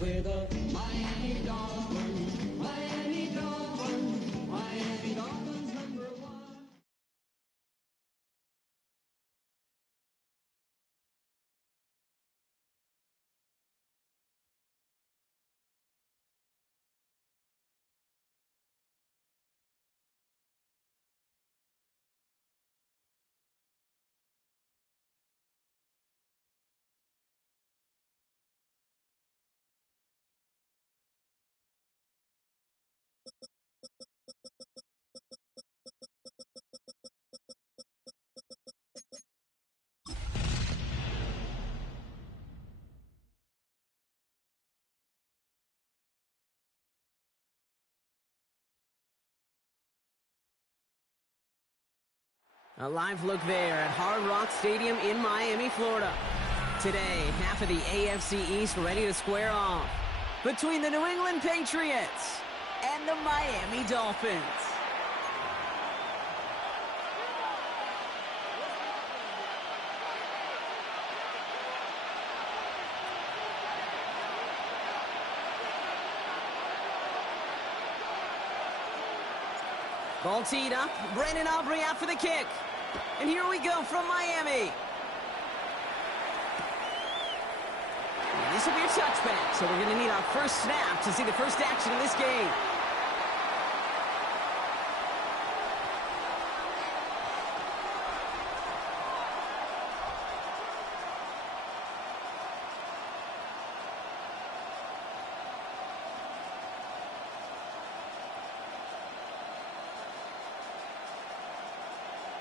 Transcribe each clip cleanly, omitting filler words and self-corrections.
with the Miami Dolphins, Miami Dolphins, Miami Dolphins #1. A live look there at Hard Rock Stadium in Miami, Florida. Today, half of the AFC East ready to square off between the New England Patriots and the Miami Dolphins. Ball teed up. Brandon Aubrey out for the kick. And here we go from Miami. And this will be a touchback, so we're going to need our first snap to see the first action of this game.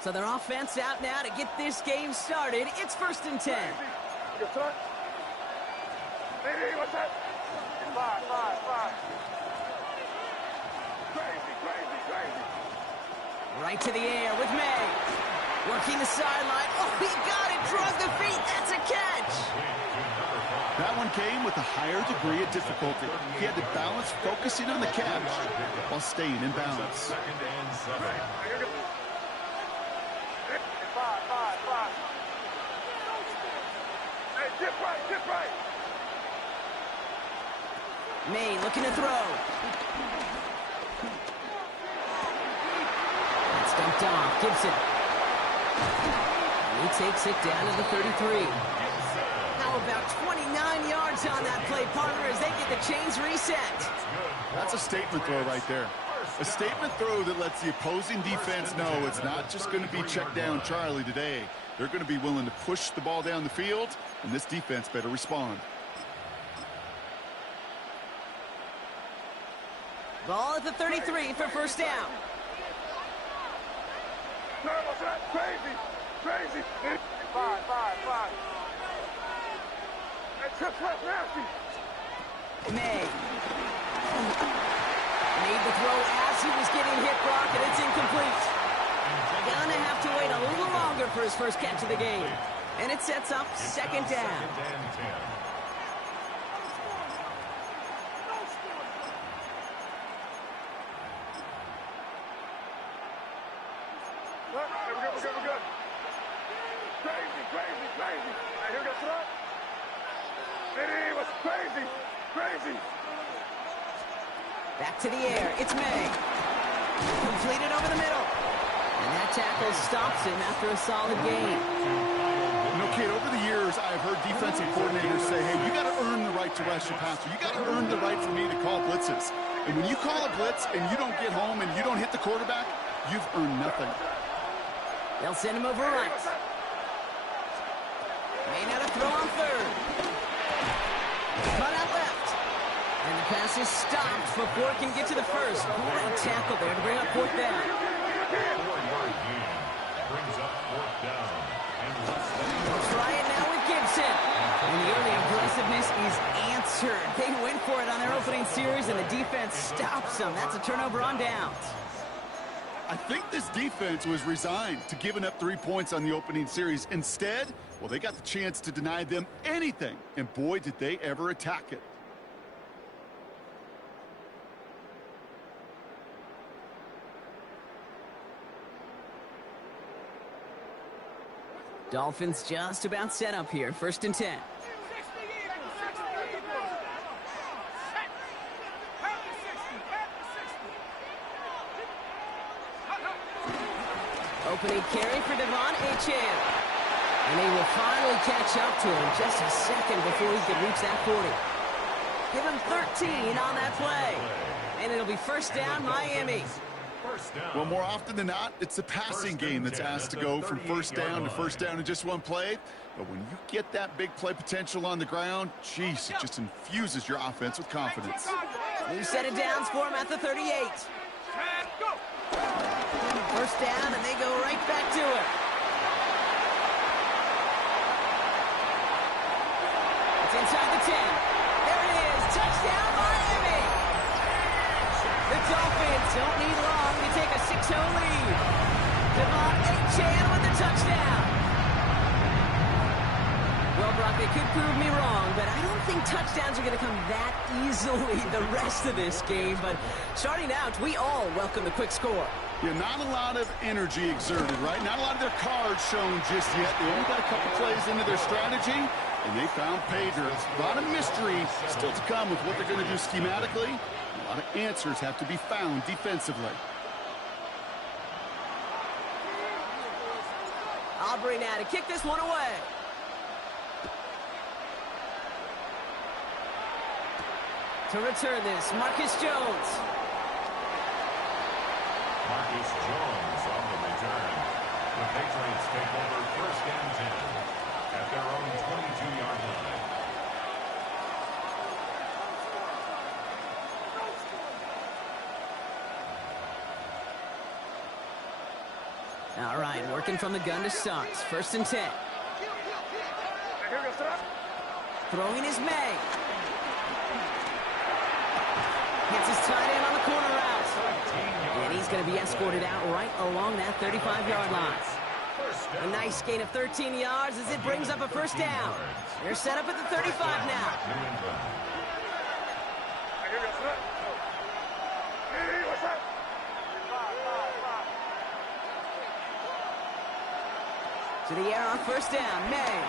So their offense out now to get this game started. It's 1st and 10. Hey, what's that? Five. Crazy. Right to the air with May. Working the sideline. Oh, he got it. Drug the feet. That's a catch. That one came with a higher degree of difficulty. He had to balance focusing on the catch while staying in bounds. Five. Hey, get right. May looking to throw. That's dumped off. Gibson. And he takes it down to the 33. How about 29 yards on that play, partner, as they get the chains reset? That's a statement throw right there. A statement throw that lets the opposing defense know it's not just going to be check down Charlie today. They're going to be willing to push the ball down the field, and this defense better respond. Ball at the 33 for first down. Crazy. Five. Hey, just left nasty. May. Made the throw as he was getting hit, Brock, and it's incomplete. Gonna have to wait a little longer for his first catch of the game. And it sets up 2nd down. We're good. Crazy. Hey, here we go, throw. It was crazy. Back to the air. It's May. Completed over the middle. And that tackle stops him after a solid game. You know, kid, over the years, I've heard defensive coordinators say, hey, you got to earn the right to rush your passer. You got to earn the right for me to call blitzes. And when you call a blitz and you don't get home and you don't hit the quarterback, you've earned nothing. They'll send him over right. May not have thrown on 3rd. Cut out left. And the pass is stopped before it can get to the first. Great tackle there to bring up 4th down. We'll try it now with Gibson. And the early aggressiveness is answered. They went for it on their opening series, and the defense stops them. That's a turnover on downs. I think this defense was resigned to giving up 3 points on the opening series. Instead, well, they got the chance to deny them anything. And boy, did they ever attack it. Dolphins just about set up here. 1st and 10. opening carry for Devon Achane. And they will finally catch up to him just a second before he could reach that 40. Give him 13 on that play. And it'll be first down, Miami. Well, more often than not, it's the passing game that's asked to go from first down in just one play. But when you get that big play potential on the ground, geez, it just infuses your offense with confidence. New set of downs for him at the 38. First down, and they go right back to it. It's inside the 10. There it is. Touchdown, Miami. The Dolphins don't need long to take a 6-0 lead. Devon Achane with the touchdown. Well, Brock, they could prove me wrong, but I don't think touchdowns are going to come that easily the rest of this game. But starting out, we all welcome the quick score. Yeah, not a lot of energy exerted, right? Not a lot of their cards shown just yet. They only got a couple plays into their strategy, and they found pay dirt. A lot of mystery still to come with what they're going to do schematically. A lot of answers have to be found defensively. Aubrey now to kick this one away. To return this, Marcus Jones. Marcus Jones on the return. The Patriots take over first and 10 at their own 22-yard line. All right, working from the gun to start. First and 10. Throwing is May. Hits his tight end on the corner route. And he's going to be escorted out right along that 35-yard line. A nice gain of 13 yards as it brings up a first down. They're set up at the 35 now. To the air on first down, May.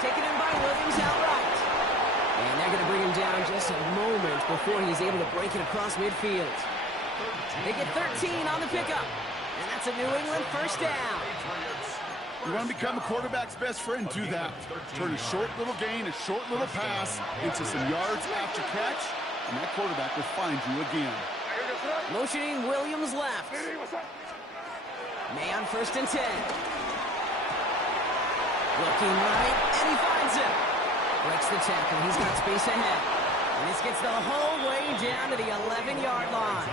Taken in by Williams outright. And they're going to bring him down just a moment before he's able to break it across midfield. They get 13 on the pickup. And that's a New England first down. You want to become a quarterback's best friend, do that. Turn a short little gain, a short little pass into some yards after catch, and that quarterback will find you again. Motioning Williams left. May on first and 10. Looking right, and he finds him. Breaks the tackle. He's got space ahead. And this gets the whole way down to the 11-yard line.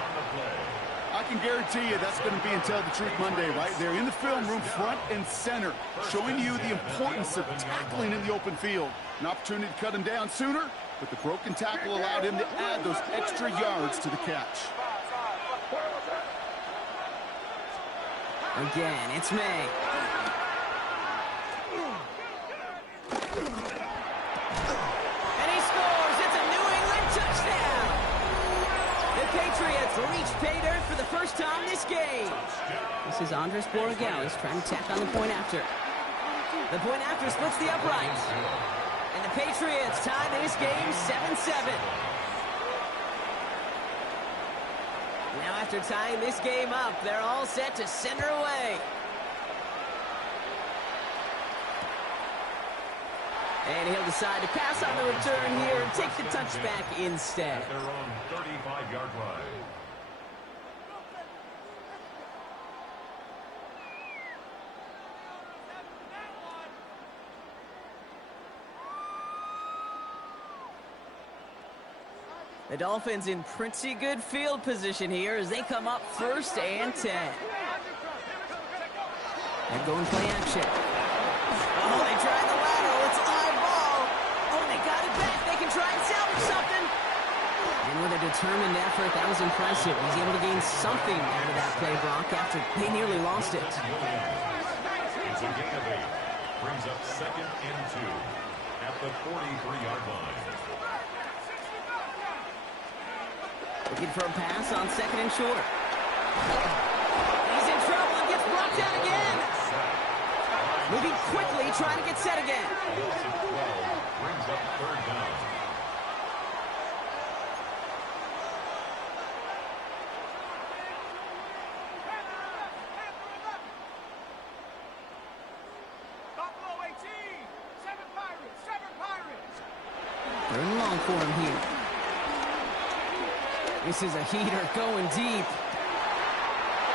I can guarantee you that's going to be until the Truth Monday right there in the film room, front and center, showing you the importance of tackling in the open field. An opportunity to cut him down sooner, but the broken tackle allowed him to add those extra yards to the catch. Again, it's May. And he scores. It's a New England touchdown. The Patriots reach pay dirt for the first time this game. This is Andres Borregales trying to tack on the point after. The point after splits the upright. And the Patriots tie this game 7-7. Now after tying this game up, they're all set to send her away. And he'll decide to pass on the return here and take the touchback instead. Their own 35-yard line. The Dolphins in pretty good field position here as they come up first and 10. They're going play action. Oh, they tried the lateral. It's a live ball. Oh, they got it back. They can try and salvage something. And with a determined effort, that was impressive. He's able to gain something out of that play, Brock, after they nearly lost it. It's a gain of 8. Brings up second and 2 at the 43-yard line. Looking for a pass on second and short. He's in trouble and gets brought down again. Moving quickly, trying to get set again. Brings up third down. Third and long for him here. This is a heater going deep.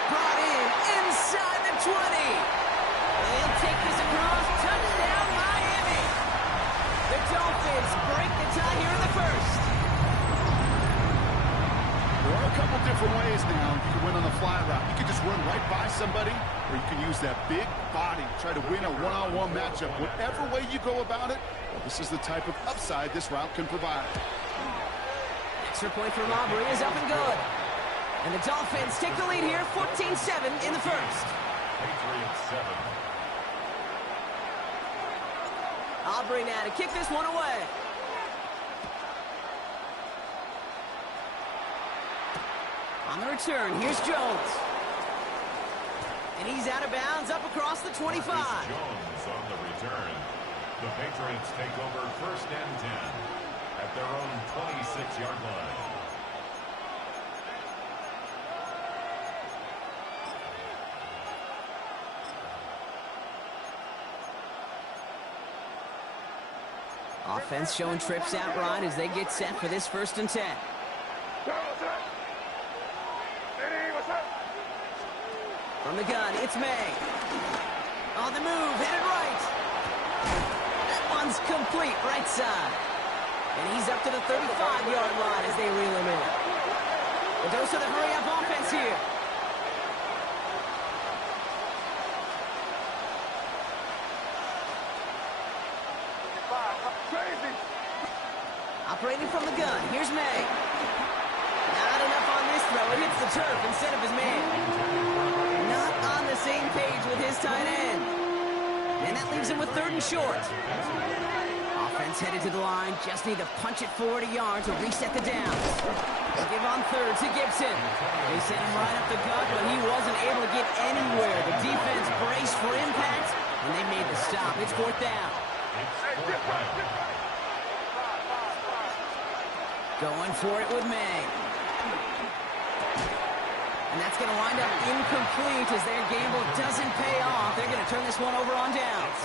Brought in inside the 20. They'll take this across. Touchdown, Miami. The Dolphins break the tie here in the first. There are a couple different ways now you can win on the fly route. You can just run right by somebody, or you can use that big body, try to win a one-on-one matchup. Whatever way you go about it, well, this is the type of upside this route can provide. Extra point for Aubrey is up and good. And the Dolphins take the lead here, 14-7 in the first. Patriots 7. Aubrey now to kick this one away. On the return, here's Jones. And he's out of bounds, up across the 25. Jones on the return. The Patriots take over first and 10 at their own 26-yard line. Offense showing trips out right as they get set for this first and 10. From the gun, it's May. On the move, headed right. That one's complete, right side. And he's up to the 35-yard line as they reel him in. A dose of the hurry-up offense here. Operating from the gun, here's May. Not enough on this throw. It hits the turf instead of his man. Not on the same page with his tight end. And that leaves him with third and short. Offense headed to the line. Just need to punch it 40 yards to reset the downs. They'll give on third to Gibson. They sent him right up the gut, but he wasn't able to get anywhere. The defense braced for impact, and they made the stop. It's fourth down. Going for it with May. And that's going to wind up incomplete as their gamble doesn't pay off. They're going to turn this one over on downs.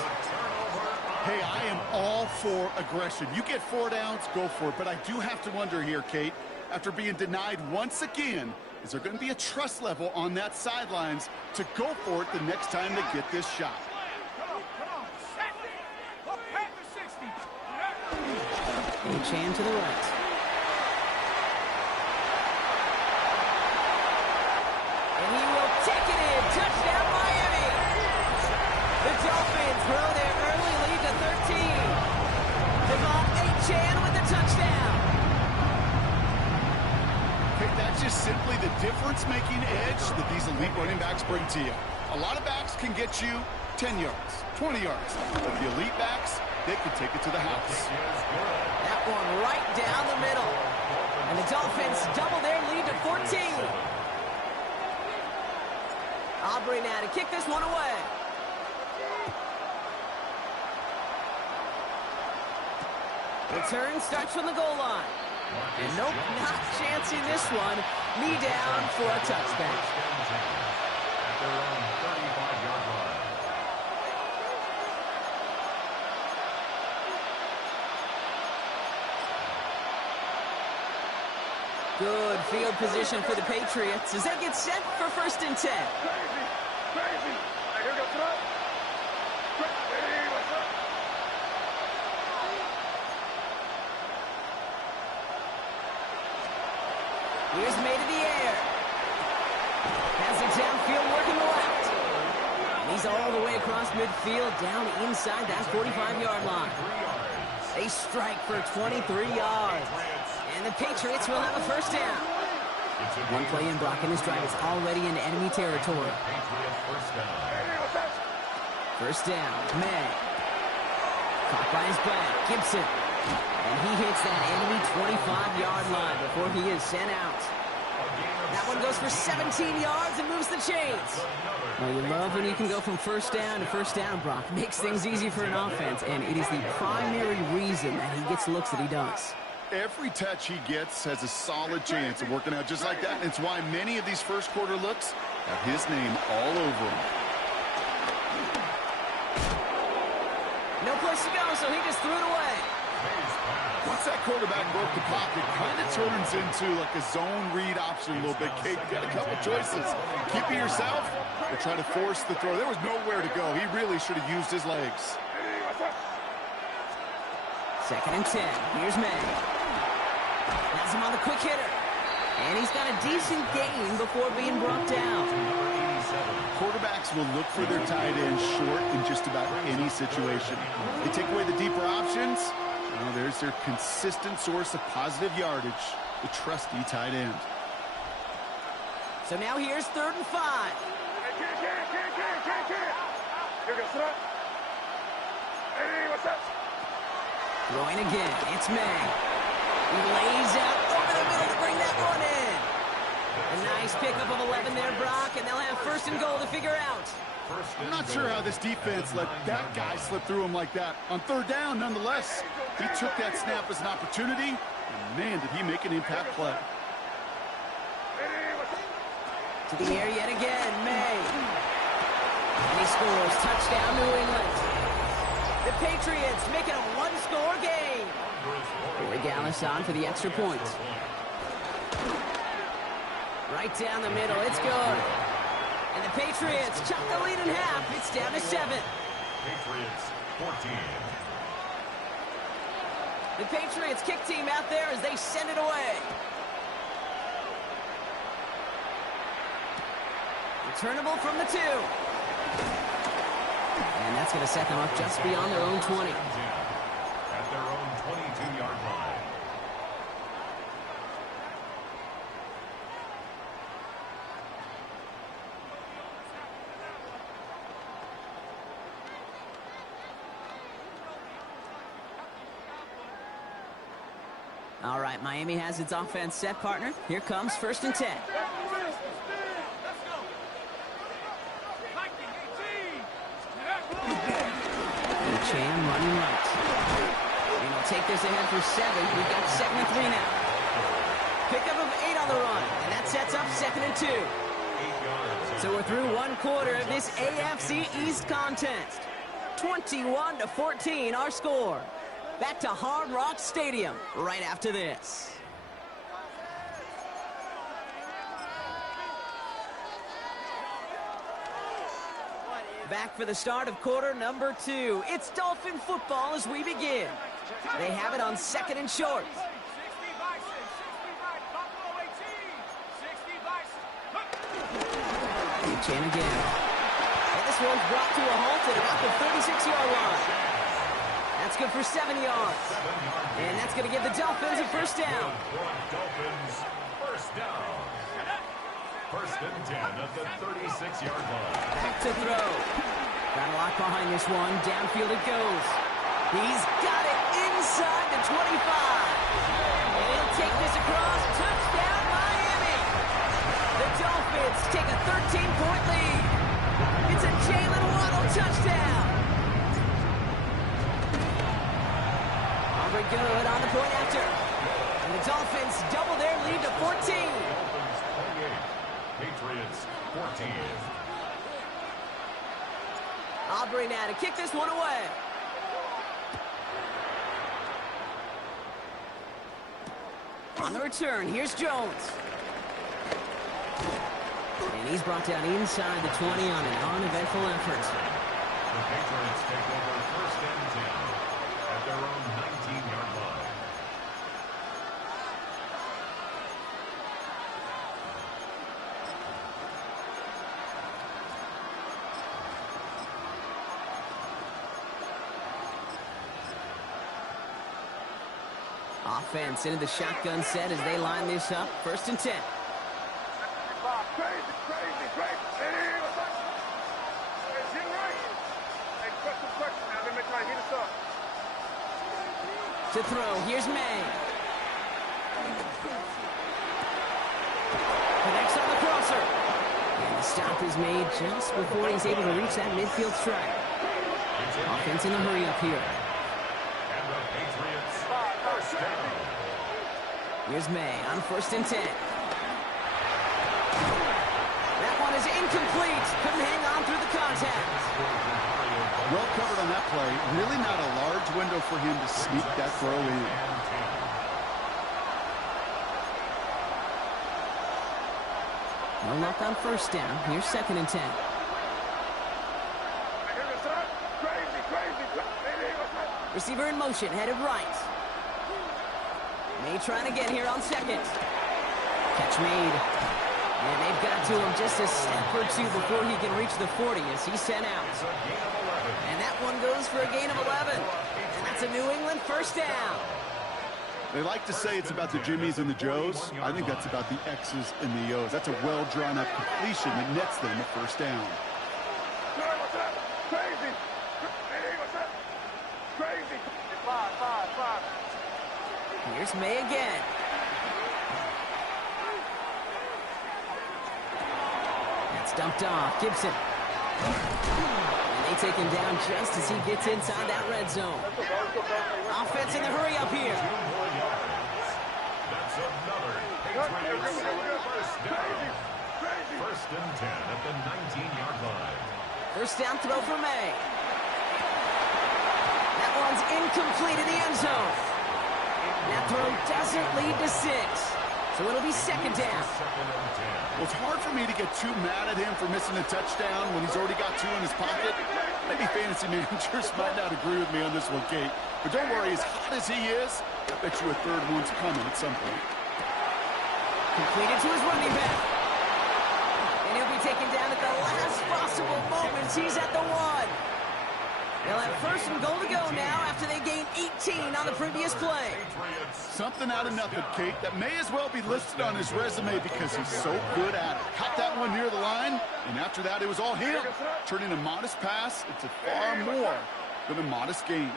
Hey, I am all for aggression. You get 4 downs, go for it. But I do have to wonder here, Kate, after being denied once again, is there going to be a trust level on that sidelines to go for it the next time they get this shot? Chan to the right. And he will take it in. Touchdown, Miami. The Dolphins grow their early lead to 13. Devon Chan with the touchdown. Okay, that's just simply the difference-making edge that these elite running backs bring to you. A lot of backs can get you 10 yards, 20 yards. But the elite backs, they can take it to the house. That one right down the middle. And the Dolphins double their lead to 14. Aubrey now to kick this one away. Return starts from the goal line. And nope, not chancing this one. Knee down for a touchback. At their own 35-yard line. Good field position for the Patriots as they get set for first and 10. Crazy. Hey, here we go, throw. Hey, what's up? Here's May to the air. Has it downfield working the left. And he's all the way across midfield down inside that 45-yard line. They strike for 23 yards. And the Patriots will have a first down. One play in Brock, and this drive is already in enemy territory. First down, May. Caught by his back, Gibson. And he hits that enemy 25-yard line before he is sent out. That one goes for 17 yards and moves the chains. Well, you love when you can go from first down to first down, Brock. Makes things easy for an offense, and it is the primary reason that he gets looks that he does. Every touch he gets has a solid chance of working out just like that. And it's why many of these first quarter looks have his name all over them. No place to go, so he just threw it away. May's pass Once that quarterback broke the pocket, kind of turns into like a zone read option a little bit. Kate, got a couple choices. Keep it yourself or try to force the throw. There was nowhere to go. He really should have used his legs. 2nd and 10. Here's May. Has him on the quick hitter. And he's got a decent gain before being brought down. Quarterbacks will look for their tight end short in just about any situation. They take away the deeper options. Well, there's their consistent source of positive yardage, the trusty tight end. So now here's 3rd and 5. Hey, what's up? Throwing again. It's May. He lays out over the middle to bring that one in. A nice pickup of 11 there, Brock, and they'll have 1st and goal to figure out. I'm not sure how this defense let that guy slip through him like that. On 3rd down, nonetheless, he took that snap as an opportunity, and man, did he make an impact play. To the air yet again, May. And he scores. Touchdown, New England. The Patriots make it a one-score game. Corey Gallis on for the extra point. Right down the middle. It's good. And the Patriots chop the lead in half. It's down to 7. Patriots 14. The Patriots kick team out there as they send it away. Returnable from the 2. And that's going to set them up just beyond their own 20. At their own 22-yard line. All right, Miami has its offense set, partner. Here comes 1st and 10. Chan running right. And he'll take this ahead for 7. We've got 2nd and 3 now. Pickup of 8 on the run, and that sets up 2nd and 2. So we're through one quarter of this AFC East contest. 21-14, our score. Back to Hard Rock Stadium right after this. Back for the start of quarter number 2. It's Dolphin football as we begin. They have it on 2nd and short. Chan again. And this one's brought to a halt at about the 36-yard line. That's good for 7 yards. And that's going to give the Dolphins a 1st down. Dolphins 1st down. 1st and 10 at the 36-yard line. Back to throw. Got a lot behind this one. Downfield it goes. He's got it inside the 25. And he'll take this across. Touchdown, Miami. The Dolphins take a 13-point lead. It's a Jalen Waddle touchdown. Aubrey good on the point after. And the Dolphins double their lead to 14. Dolphins 28. Patriots 14. Aubrey now to kick this one away. On the return, here's Jones. And he's brought down inside the 20 on an uneventful effort. The Patriots take over 1st and 10 at their own 19-yard line. Offense into the shotgun set as they line this up. 1st and 10. Crazy. Hey, what's up? Hey, Jim Wright. Hey, question. Now, let me try to hit us up. To throw, here's May. Connects on the crosser. And the stop is made just before he's able to reach that midfield strike. Offense in the hurry up here. And the Patriots 1st down. Here's May on 1st and 10. That one is incomplete. Couldn't hang on through the contact. Well covered on that play. Really not a large window for him to sneak that throw in. No luck on first down. Here's 2nd and 10. Receiver in motion, headed right. May trying to get here on 2nd. Catch made. And they've got to him just a step or two before he can reach the 40 as he's sent out. And that one goes for a gain of 11. And that's a New England first down. They like to say it's about the Jimmies and the Joes. I think that's about the X's and the O's. That's a well-drawn-up completion that nets them a first down. Crazy. Crazy. Five. Here's May again. That's dumped off. Gibson. And they take him down just as he gets inside that red zone. Offense in the hurry up here. That's another Patriots first down. First and 10 at the 19-yard line. First down throw for May. That one's incomplete in the end zone. That throw doesn't lead to 6. So it'll be 2nd down. Well, it's hard for me to get too mad at him for missing a touchdown when he's already got 2 in his pocket. Maybe fantasy managers might not agree with me on this one, Kate. But don't worry, as hot as he is, I bet you a 3rd one's coming at some point. Completed to his running back. And he'll be taken down at the last possible moments. He's at the 1. They'll have 1st and goal to go now after they gained 18 on the previous play. Something out of nothing, Kate, that may as well be listed on his resume because he's so good at it. Caught that one near the line, and after that it was all him. Turning a modest pass into far more than a modest gain.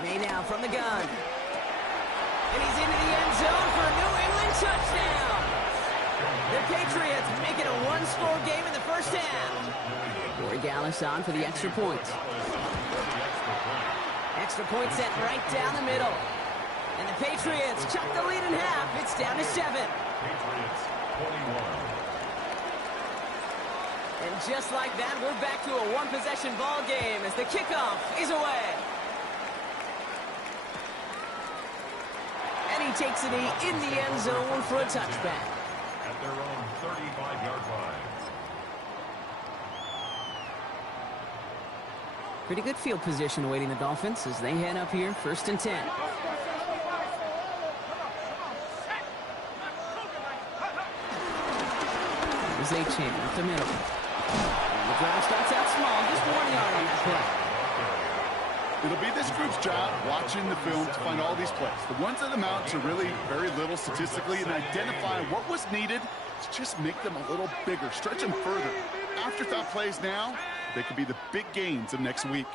May now from the gun. And he's into the end zone for a New England touchdown. The Patriots make it a 1-score game in the first half. Corey Gallis on for the extra point. Extra point sent right down the middle. And the Patriots chuck the lead in half. It's down to 7. Patriots 21. And just like that, we're back to a 1-possession ball game as the kickoff is away. And he takes it in the end zone for a touchback. At their own 35-yard line. Pretty good field position awaiting the Dolphins as they head up here, 1st and 10. There's A-Chain up the middle. And the drive starts out small, just 1 yard on that play. It'll be this group's job watching the film to find all these plays. The ones that amount to really very little statistically and identify what was needed to just make them a little bigger, stretch them further. Afterthought plays now, they could be the big gains of next week.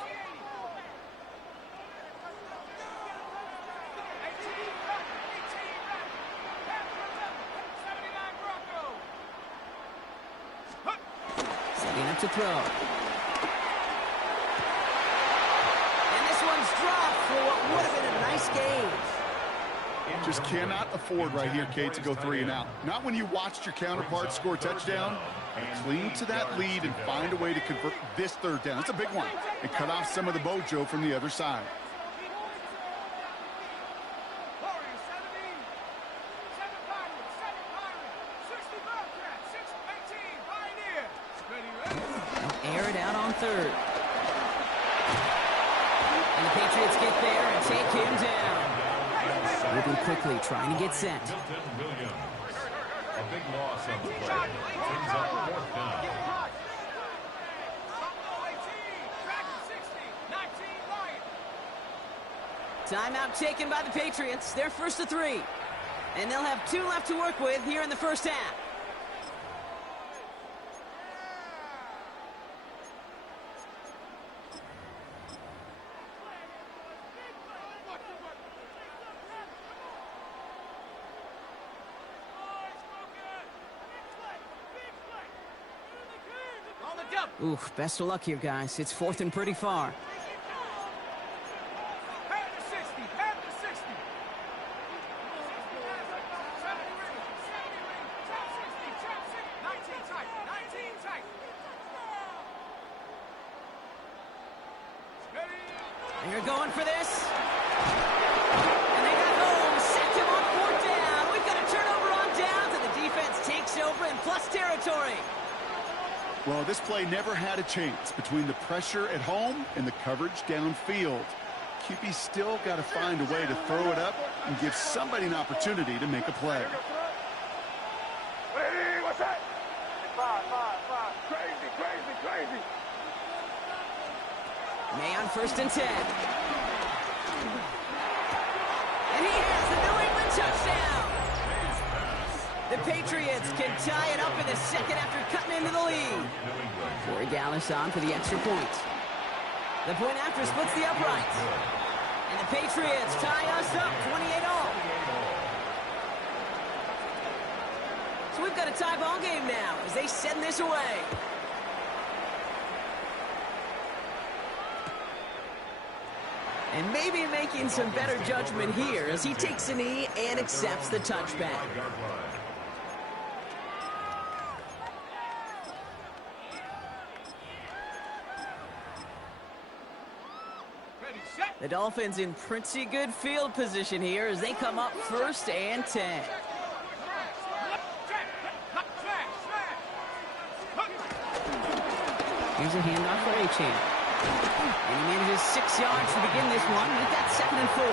Setting up to throw. And this one's dropped for what would have been a nice gain. Just cannot afford right here, Kate, to go 3 and out. Not when you watched your counterpart score a touchdown. Cling to that lead and find a way to convert this 3rd down. It's a big one. And cut off some of the mojo from the other side. They'll air it out on 3rd. And the Patriots get there and take him down. Moving quickly, trying to get set. Williams. A big loss on the play. Brings up 4th down. Timeout taken by the Patriots. They're 1st to 3. And they'll have 2 left to work with here in the first half. Oof, best of luck here, guys. It's 4th and pretty far. And you're going for this. And they got home. Sacked him on 4th down. We've got a turnover on downs, and the territory. Well, this play never had a chance between the pressure at home and the coverage downfield. QB still got to find a way to throw it up and give somebody an opportunity to make a play. Hey, what's that? Five. Crazy. May on 1st and 10. And he has the New England touchdown. The Patriots can tie it up in the second after cutting into the lead. Corey Dallas on for the extra point. The point after splits the uprights. And the Patriots tie us up 28-all. So we've got a tie ball game now as they send this away. And maybe making some better judgment here as he takes a knee and accepts the touchback. The Dolphins in pretty good field position here as they come up 1st and 10. Here's a handoff for A-Chain. And he manages 6 yards to begin this one. We've got 2nd and 4.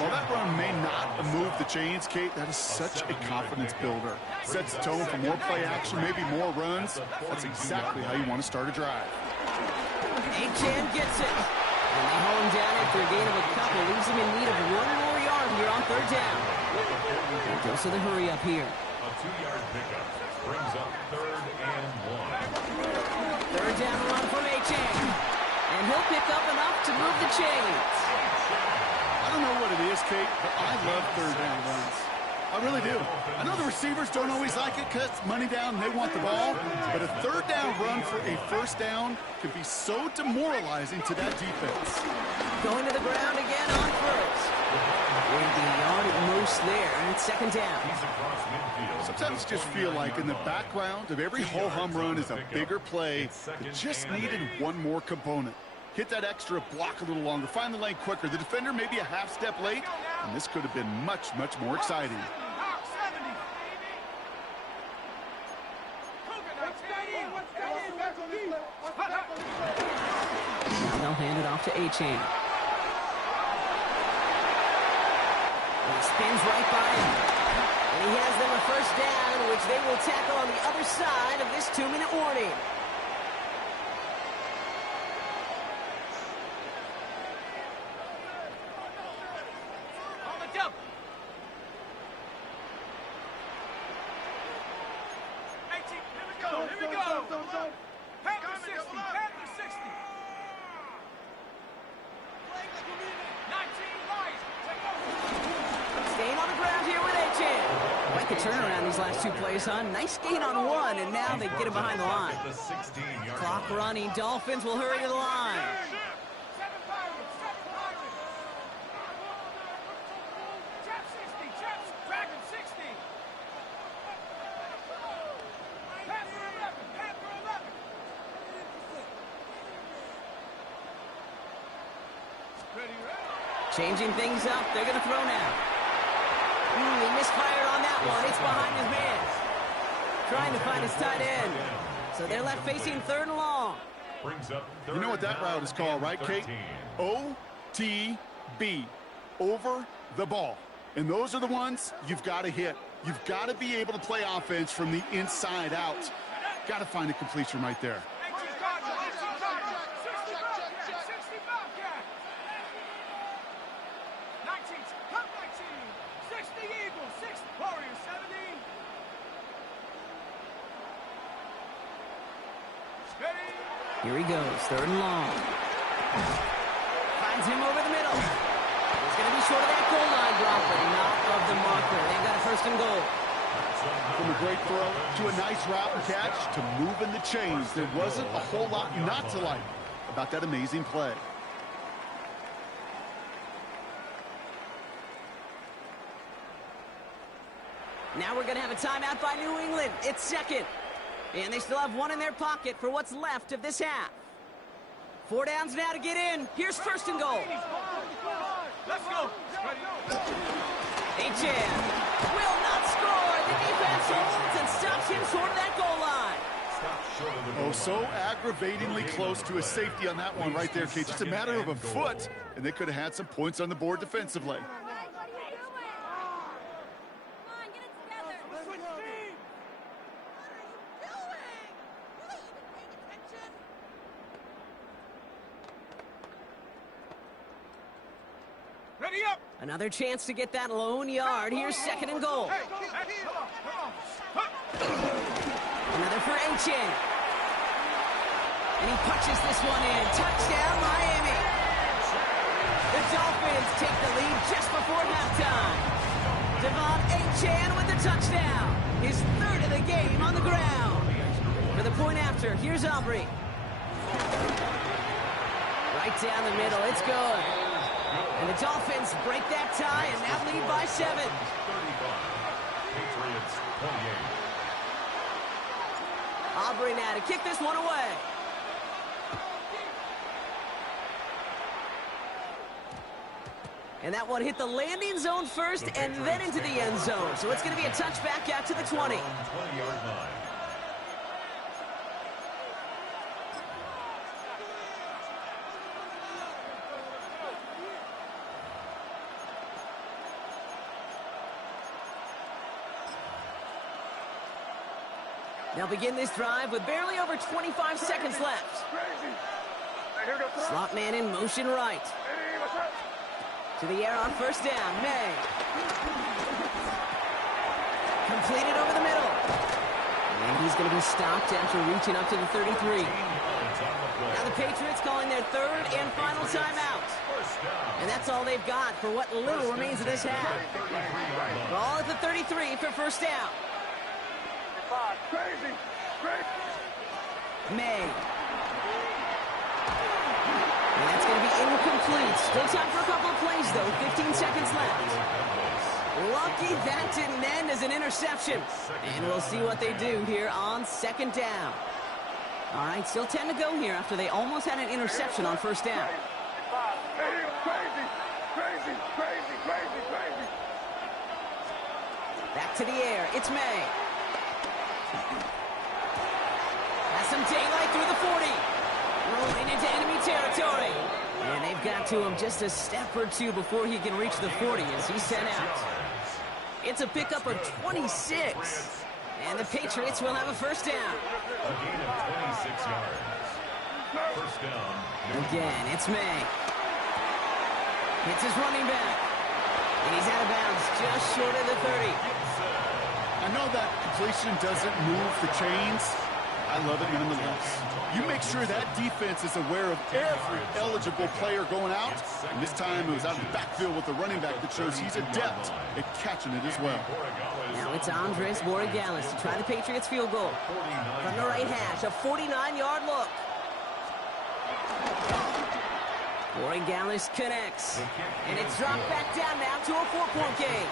While that run may not have moved the chains, Kate, that is such a confidence builder. Sets the tone for more play action, maybe more runs. That's exactly how you want to start a drive. A-Chain gets it. And they hold him down after a gain of a couple. Leaves him in need of 1 more yard here on 3rd down. There goes to the hurry up here. A 2-yard pickup brings up 3rd and 1. 3rd down run from A-Chain. And he'll pick up enough to move the chains. I don't know what it is, Kate, but I love 3rd down runs. I really do. I know the receivers don't always like it because money down and they want the ball, but a 3rd down run for a 1st down can be so demoralizing to that defense. Going to the ground again on 1st. With the yard at most there, and it's 2nd down. Sometimes just feel like in the background of every ho-hum run is a bigger play that just needed one more component. Hit that extra block a little longer, find the lane quicker. The defender may be a half step late, and this could have been much, much more exciting. Now they'll hand it off to A-Chain. He spins right by him. And he has them a 1st down, which they will tackle on the other side of this 2-minute warning. Turnaround these last 2 plays, huh? Nice gain on 1, and now they get him behind the line. Clock running. Dolphins will hurry to the line. Changing things up. They're going to throw now. He misfired on that one. It's behind his man. Trying to find his tight end. So they're left facing 3rd and long. You know what that route is called, right, Kate? OTB. Over the ball. And those are the ones you've got to hit. You've got to be able to play offense from the inside out. Got to find a completion right there. Here he goes, 3rd and long. Finds him over the middle. He's going to be short of that goal line drop, but not of the marker. They've got a 1st and goal. From a great throw to a nice route and catch to moving the chains, there wasn't a whole lot not to like about that amazing play. Now we're going to have a timeout by New England. It's 2nd. And they still have 1 in their pocket for what's left of this half. 4 downs now to get in. Here's 1st and goal. Let's go. A-Chan will not score. The defense holds and stops him short of that goal line. Oh, so aggravatingly close to a safety on that one right there, Kate. Just a matter of a foot, and they could have had some points on the board defensively. Ready up! Another chance to get that lone yard. Here's second and goal. Another for Achan. And he punches this one in. Touchdown, Miami. The Dolphins take the lead just before halftime. Devon Achan with the touchdown. His third of the game on the ground. For the point after, here's Aubrey. Right down the middle, it's good. And the Dolphins break that tie and now lead by 7. Patriots 28. Aubrey now to kick this one away. And that one hit the landing zone first and then into the end zone. So it's going to be a touchback out to the 20. 20-yard line. They'll begin this drive with barely over 25 seconds left. Slot man in motion right. To the air on first down. May. Completed over the middle. And he's going to be stopped after reaching up to the 33. Now the Patriots calling their third and final timeout. And that's all they've got for what little remains of this half. Ball at the 33 for first down. Crazy! May. And that's going to be incomplete. Still time for a couple of plays, though. 15 seconds left. Lucky that didn't end as an interception. And we'll see what they do here on second down. All right, still 10 to go here after they almost had an interception on first down. Crazy! Back to the air. It's May. Has some daylight through the 40. Rolling into enemy territory. And they've got to him just a step or two before he can reach the 40 as he's sent out. It's a pickup of 26. And the Patriots will have a first down. A gain of 26 yards. First down. Again, it's May. Hits his running back. And he's out of bounds just short of the 30. I know that completion doesn't move the chains. I love it nonetheless. You make sure that defense is aware of every eligible player going out. And this time it was out of the backfield with the running back that shows he's adept at catching it as well. Now it's Andres Borregales to try the Patriots field goal. From the right hash, a 49-yard look. Borregales connects. And it's dropped back down now to a 4-point game.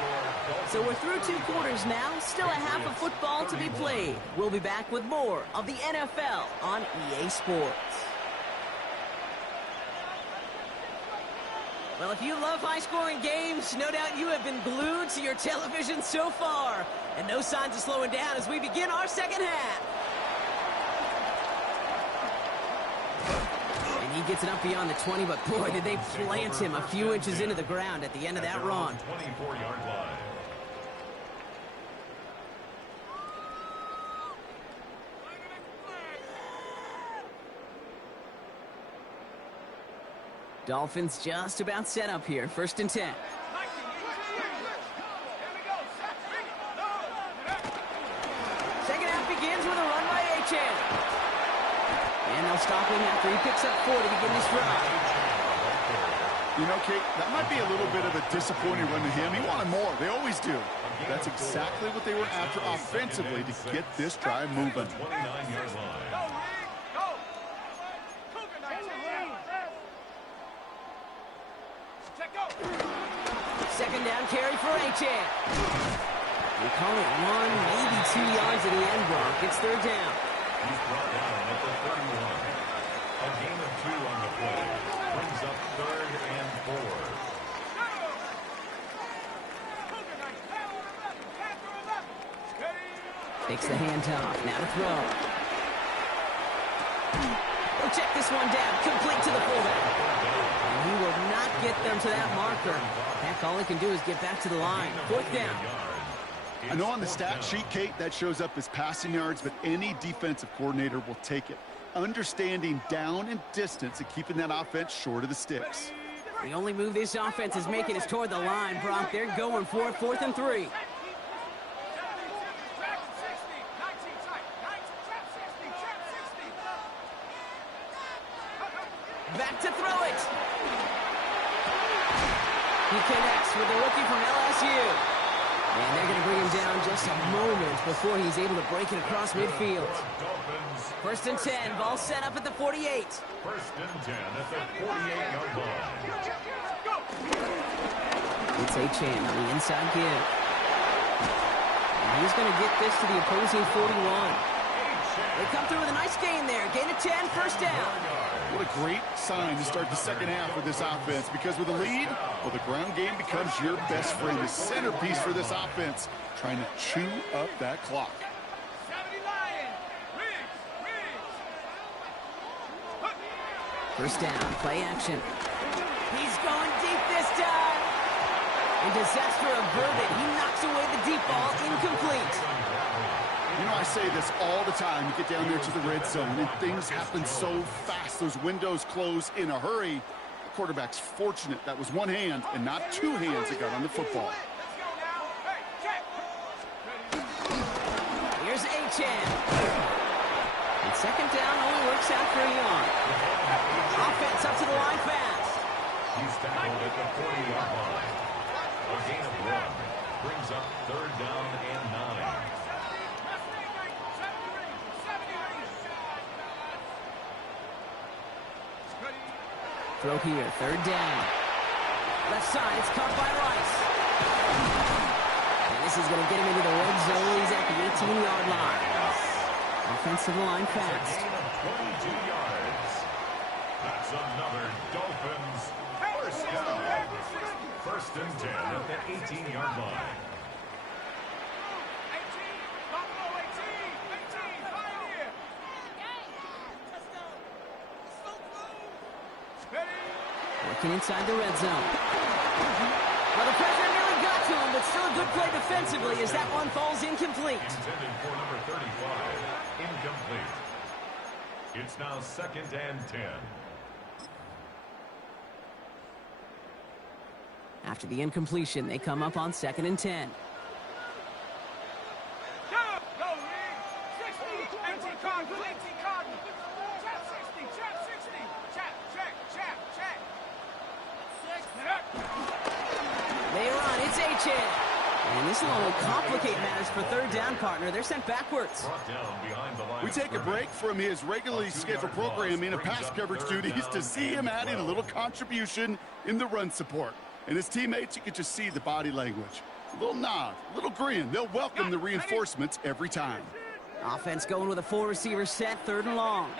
So we're through 2 quarters now. Still a half of football to be played. We'll be back with more of the NFL on EA Sports. Well, if you love high-scoring games, no doubt you have been glued to your television so far. And no signs of slowing down as we begin our second half. And he gets it up beyond the 20, but boy, did they plant him a few inches into the ground at the end of that run. 24-yard line. Dolphins just about set up here. First and 10. Second half begins with a run by Achan. And they'll stop him after he picks up 4 to begin this drive. You know, Kate, that might be a little bit of a disappointing run to him. He wanted more. They always do. That's exactly what they were after offensively to get this drive moving. 29-yard line. Second down carry for Achan. We call it 1, maybe 2 yards at the end block. It's third down. He's brought down at the 31. A gain of 2 on the play. Brings up 3rd and 4. They Fakes the handoff. Now to throw. He'll check this one down. Complete to the fullback. And he will not get them to that marker. Heck, all he can do is get back to the line. 4th down. I know on the stat sheet, Kate, that shows up as passing yards, but any defensive coordinator will take it. Understanding down and distance and keeping that offense short of the sticks. The only move this offense is making is toward the line, Brock. They're going for it, 4th and 3. Back to throw it. He connects with the rookie from LSU. And they're going to bring him down just a moment before he's able to break it across midfield. 1st and 10, ball set up at the 48. 1st and 10 at the 48-yard line. It's Achane on the inside give. And he's going to get this to the opposing 41. They come through with a nice gain there. Gain of 10, 1st down. What a great sign to start the second half with this offense, because with a lead, well, the ground game becomes your best friend, the centerpiece for this offense, trying to chew up that clock. 1st down, play action. He's going deep this time. And disaster averted. He knocks away the deep ball, incomplete. You know, I say this all the time. You get down there to the red zone, and things happen so fast. Those windows close in a hurry. The quarterback's fortunate that was one hand and not two hands that got on the football. Here's Achane. And 2nd down only works out for a yard. Offense up to the line fast. He's tackled at the 40-yard line. A gain of 1 brings up 3rd down and 9. Throw here, 3rd down. Left side, it's caught by Rice. And this is going to get him into the red zone. He's at the 18-yard line. Offensive line fast. 22 yards. That's another Dolphins 1st down. 1st and 10 at the 18-yard line. Working inside the red zone. Well, the pressure nearly got to him, but still a good play defensively as that one falls incomplete. Intended for number 35. Incomplete. It's now 2nd and 10. After the incompletion, they come up on 2nd and 10. They run, it's Achane. And this will only complicate matters for 3rd down, partner. They're sent backwards. Brought down behind the line. We take a break from his regularly scheduled programming of pass coverage duties to see him adding a little contribution in the run support. And his teammates, you can just see the body language. A little nod, a little grin. They'll welcome the reinforcements every time. Offense going with a 4-receiver set, 3rd and long.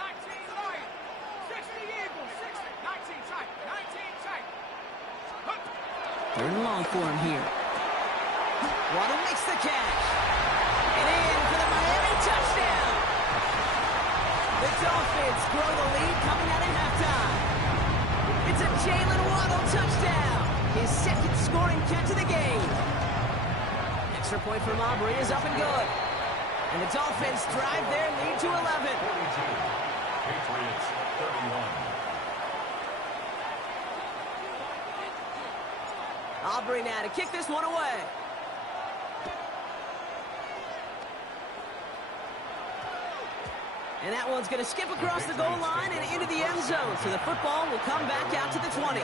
3rd and long for him here. Waddle makes the catch. And in for the Miami touchdown. The Dolphins grow the lead coming out of halftime. It's a Jalen Waddle touchdown. His 2nd scoring catch of the game. Extra point from Aubrey is up and good. And the Dolphins drive their lead to 11. 42. Patriots 31. Aubrey now to kick this one away. And that one's going to skip across the goal line and into the end zone. So the football will come back out to the 20.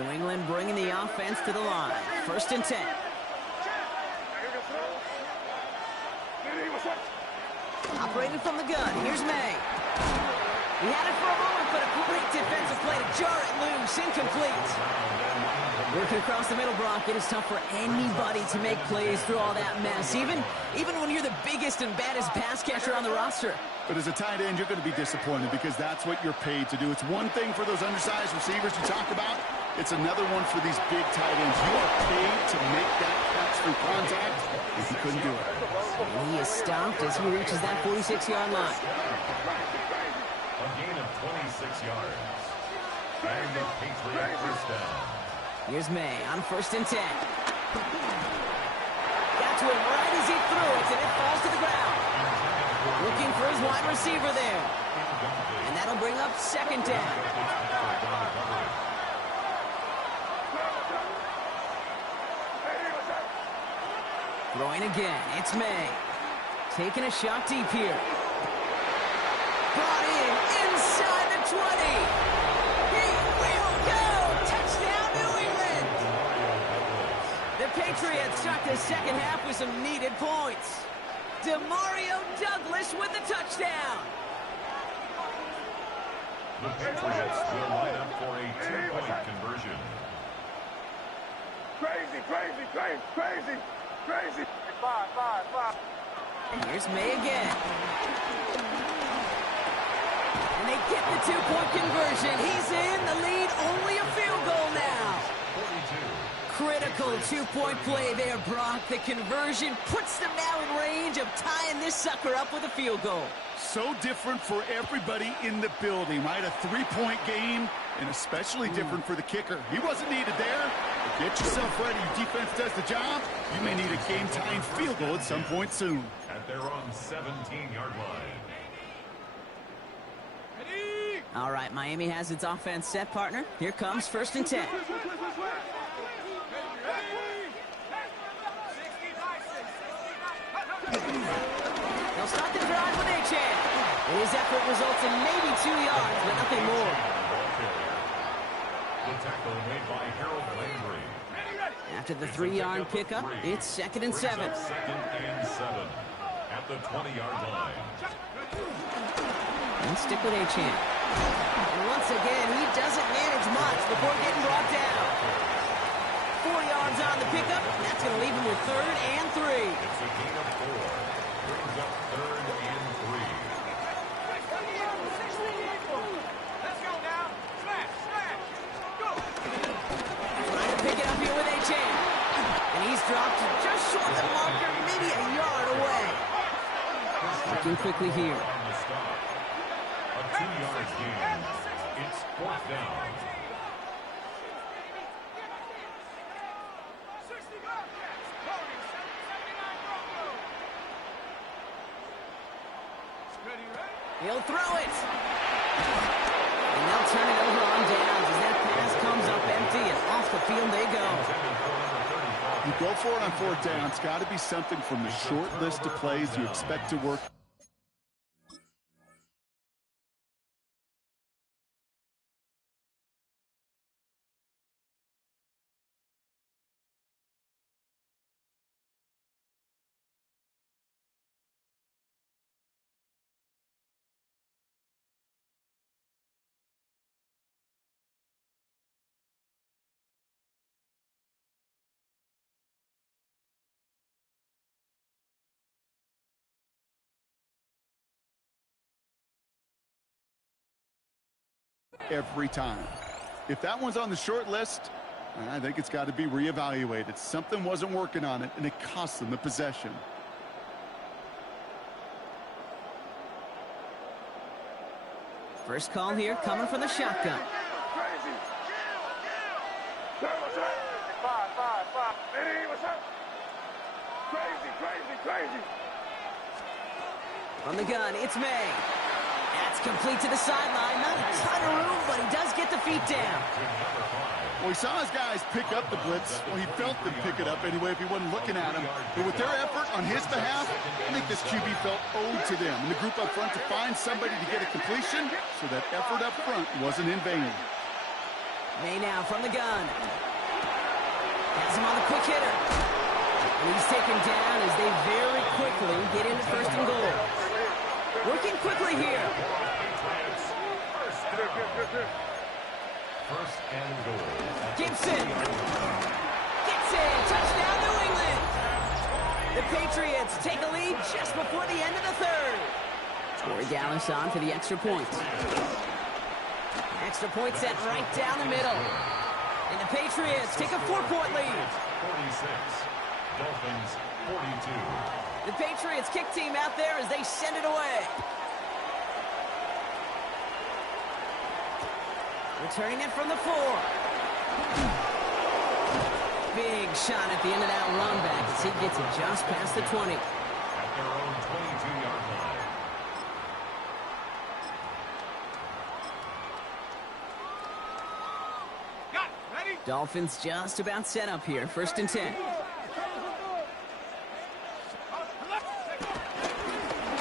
New England bringing the offense to the line. 1st and 10. Operating from the gun. Here's May. He had it for a moment, but a great defensive play to jar it loose. Incomplete. Working across the middle, Brock. It is tough for anybody to make plays through all that mess, even when you're the biggest and baddest pass catcher on the roster. But as a tight end, you're going to be disappointed because that's what you're paid to do. It's one thing for those undersized receivers you talk about. It's another one for these big tight ends. You are paid to make that catch through contact if you couldn't do it. And he is stopped as he reaches that 46-yard line. A gain of 26 yards. And the Patriots first down. Here's May on 1st and 10. Got to him right as he threw it, and it falls to the ground. Looking for his wide receiver there. And that'll bring up 2nd down. Throwing again, it's May. Taking a shot deep here. Brought in inside the 20. He will go! Touchdown, New England! The Patriots start the second half with some needed points. Demario Douglas with the touchdown. The Patriots will line up for a 2-point conversion. Crazy. Five. And here's May again. And they get the 2-point conversion. He's in the lead, only a field goal now. 42. Critical 2-point play there, Brock. The conversion puts them now in range of tying this sucker up with a field goal. So different for everybody in the building, right? A 3-point game, and especially different for the kicker. He wasn't needed there. But get yourself ready. Your defense does the job. You may need a game-tying field goal at some point soon. At their own 17-yard line. All right, Miami has its offense set, partner. Here comes 1st and 10. They'll start the drive with Achane. His effort results in maybe 2 yards, but nothing more. The tackle made by Harold Landry. After the 3-yard pickup, it's 2nd and 7. 2nd and 7 at the 20-yard line. And stick with Achane. And once again, he doesn't manage much before getting brought down. 4 yards on the pickup, and that's going to leave him with 3rd and 3. It's a gain of 4. Brings up 3rd and 3. Let's go now. Smash. Go. Trying to pick it up here with Achane. And he's dropped just short of the marker, maybe a yard away. Looking quickly here. On the stop. A 2-yard gain. It's 4th down. He'll throw it. And they'll turn it over on downs as that pass comes up empty and off the field they go. You go for it on 4th down. It's got to be something from the short list of plays you expect to work. Every time. If that one's on the short list, I think it's got to be reevaluated. Something wasn't working on it, and it cost them the possession. First call here coming from the shotgun. Crazy. What's up? Five. Hey, what's up? Crazy. From the gun, it's May. That's complete to the sideline. Not a ton of room, but he does get the feet down. Well, he saw his guys pick up the blitz. Well, he felt them pick it up anyway if he wasn't looking at him. But with their effort on his behalf, I think this QB felt owed to them and the group up front to find somebody to get a completion, so that effort up front wasn't in vain. May now from the gun. Has him on the quick hitter. And he's taken down as they very quickly get into 1st and goal. Working quickly here. First and goal. Gibson gets in. Touchdown, New England. The Patriots take a lead just before the end of the 3rd. Corey Dallas on for the extra point. Extra point set right down the middle. And the Patriots take a 4-point lead. 46. Dolphins 42. The Patriots kick team out there as they send it away. Returning it from the 4. Big shot at the end of that run back as he gets it just past the 20. At their own 22-yard line. Dolphins just about set up here. 1st and 10.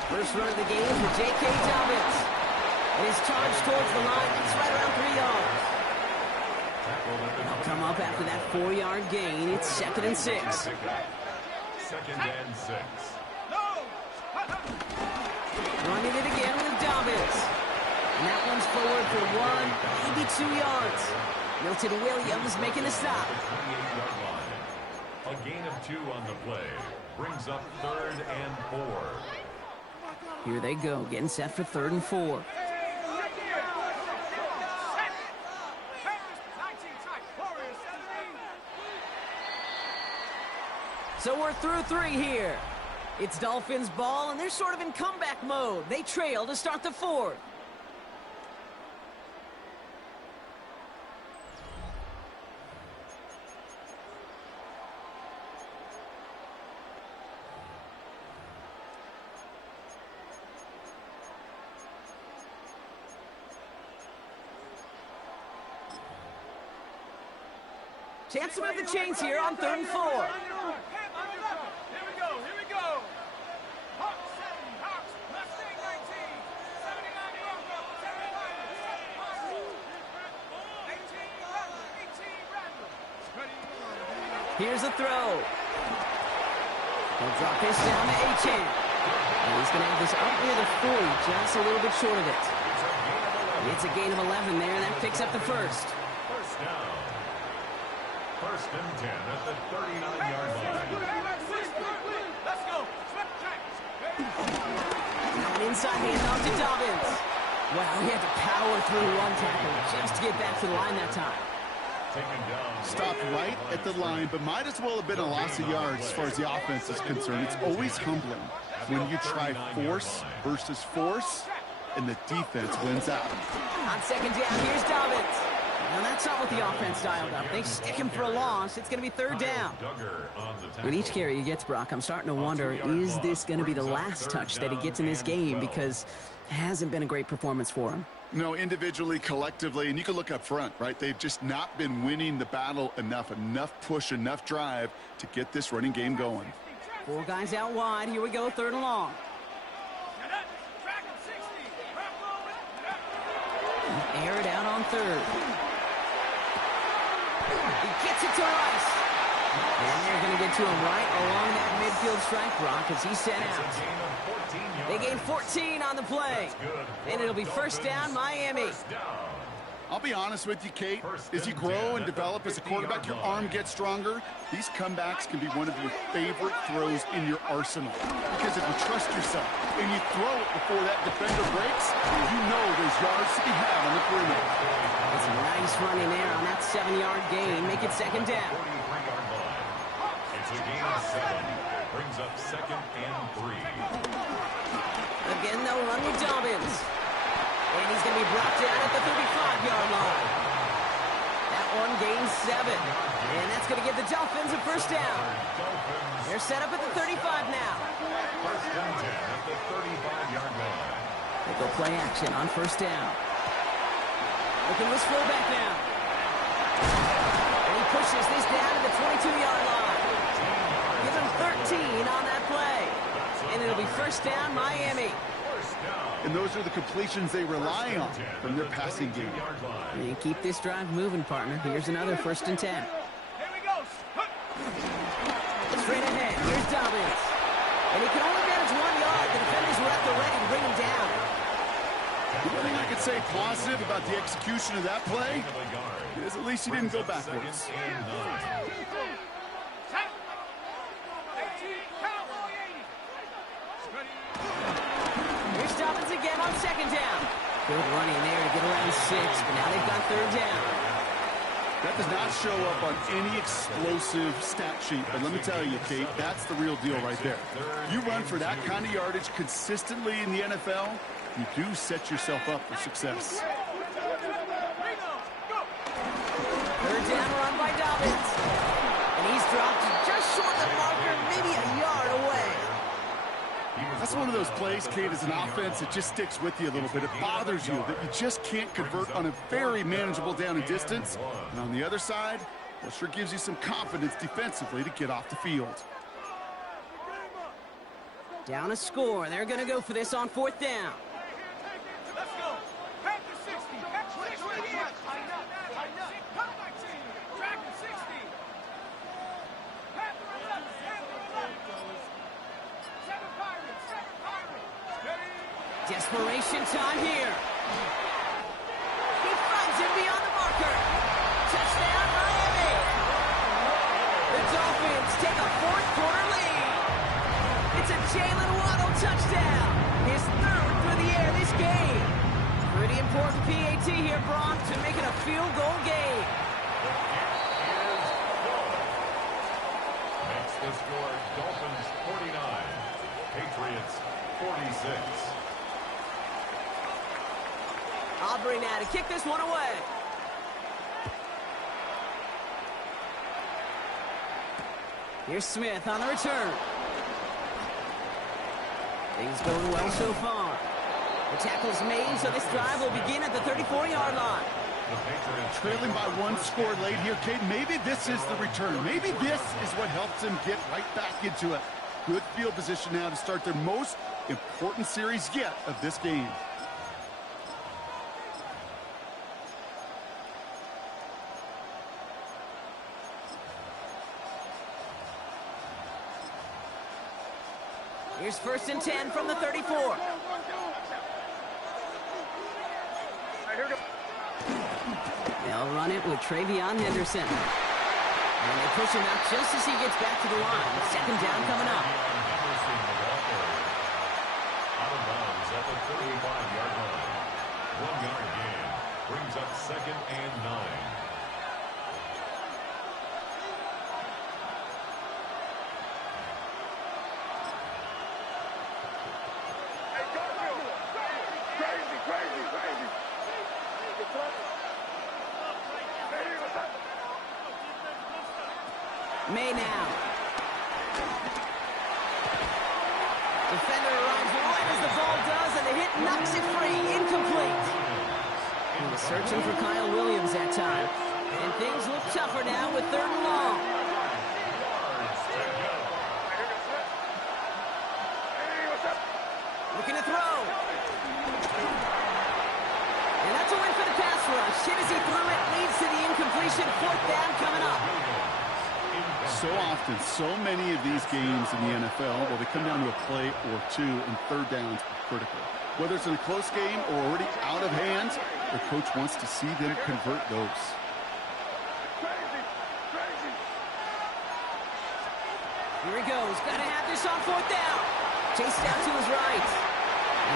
First run of the game for J.K. Dobbins. And his charge towards the line. It's right around 3 yards. They'll come up after that 4-yard gain. It's 2nd and 6. 2nd and 6. Running it again with Dobbins. And that one's forward for 1, maybe 2 yards. Milton Williams making the stop. 28-yard line. A gain of 2 on the play. Brings up 3rd and 4. Here they go, getting set for 3rd and 4. So we're through 3 here. It's Dolphins ball, and they're sort of in comeback mode. They trail to start the 4th. Chance to move the chains here on 3rd and 4. Here we go. Hawks 7, Hawks, Mustang 19, 79 Broncos, 75, 18 Randall. Here's a throw. He'll drop this down to Achane. And he's going to have this up near the 40, just a little bit short of it. It's a gain of 11 there, and that picks up the 1st. First down. 1st and 10 at the 39-yard line. Let's go. Now an inside handoff to Dobbins. Wow, he had to power through 1 tackle just to get back to the line that time. Taken down. Stopped right at the line, but might as well have been a loss of yards as far as the offense is concerned. It's always humbling when you try force versus force, and the defense wins out. On 2nd down, here's Dobbins. Now that's not what the offense dialed up. They stick him for a loss. It's going to be 3rd down. With each carry he gets, Brock, I'm starting to wonder, is this going to be the last touch that he gets in this game? Because it hasn't been a great performance for him. No, individually, collectively, and you can look up front, right? They've just not been winning the battle enough push, enough drive to get this running game going. 4 guys out wide. Here we go, 3rd and long. Air it out on 3rd. He gets it to Rice. And they're going to get to him right along that midfield strike, Brock, as he's sent out. They gain 14 on the play. And it'll be 1st down, Miami. I'll be honest with you, Kate. As you grow and develop as a quarterback, your arm gets stronger. These comebacks can be one of your favorite throws in your arsenal. Because if you trust yourself and you throw it before that defender breaks, you know there's yards to be had on the perimeter. It's a nice run in there on that 7-yard gain. Make it 2nd down. It's a gain of 7. Brings up 2nd and 3. Again, they'll run with Dobbins. And he's going to be brought down at the 35-yard line. That one gains 7. And that's going to give the Dolphins a 1st down. They're set up at the 35 now. 1st and 10 at the 35-yard line. They go play action on 1st down. Looking with fullback now. And he pushes this down to the 22-yard line. Give him 13 on that play. And it'll be 1st down, Miami. And those are the completions they rely on from their passing game. And keep this drive moving, partner. Here's another 1st and 10. Here we go. Straight ahead, here's Dobbins. And he can only manage 1 yard. The defenders were at the ready to bring him down. The only thing I could say positive about the execution of that play is at least he didn't go backwards. Here's Dobbins again on 2nd down. Good running there to get around 6, but now they've got 3rd down. That does not show up on any explosive stat sheet, but let me tell you, Kate, that's the real deal right there. You run for that kind of yardage consistently in the NFL, you do set yourself up for success. Third down run by Dobbins. And he's dropped just short of the marker, maybe a yard away. That's one of those plays, Kate, as an offense that just sticks with you a little bit. It bothers you that you just can't convert on a very manageable down and distance. And on the other side, well, sure gives you some confidence defensively to get off the field. Down a score. They're going to go for this on fourth down. Let's go. Back to 60. Back to 60. Track to 60. Desperation time here. He finds him beyond the marker. Touchdown, Miami. The Dolphins take a fourth-quarter lead. It's a Jalen Waddle touchdown. His third for the air this game. Pretty important PAT here, Braun, to make it a field goal game. Makes the score Dolphins 49, Patriots 46. Aubrey now to kick this one away. Here's Smith on the return. Things going well so far. The tackle's made, so this drive will begin at the 34-yard line. Trailing by one score late here, Kate. Maybe this is the return. Maybe this is what helps them get right back into it. Good field position now to start their most important series yet of this game. Here's first and 10 from the 34. They'll run it with Travion Henderson. And they push him out just as he gets back to the line. Second down coming up. Out of bounds at the 35-yard line. 1 yard gain brings up second and 9. May now. Defender arrives right as the ball does, and the hit knocks it free. Incomplete. He was searching for Kyle Williams that time. And things look tougher now with third and long. Looking to throw. And that's a win for the pass rush. Hit as he threw it, leads to the incompletion. Fourth down coming up. So often, so many of these games in the NFL, well, they come down to a play or two, and third downs are critical. Whether it's in a close game or already out of hand, the coach wants to see them convert those. Here he goes. Got to have this on fourth down. Chased out to his right.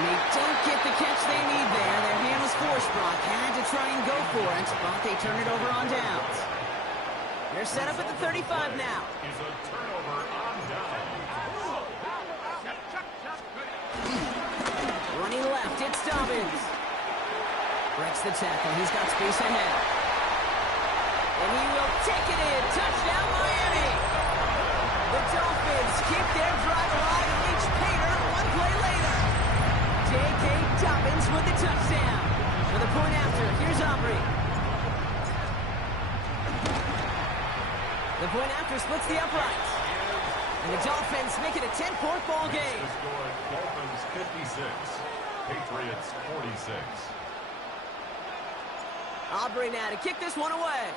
And they don't get the catch they need there. Their hand was forced. Brock had to try and go for it, but they turn it over on downs. They're set up at the 35 now. Is a turnover on down. Running left, it's Dobbins. Breaks the tackle. He's got space ahead. And he will take it in. Touchdown, Miami. The Dolphins keep their drive alive and reach Pater one play later. J.K. Dobbins with the touchdown. For the point after, here's Aubrey. The point after splits the uprights. And the Dolphins make it a 10-point ball game. The score Dolphins 56, Patriots 46. Aubrey now to kick this one away.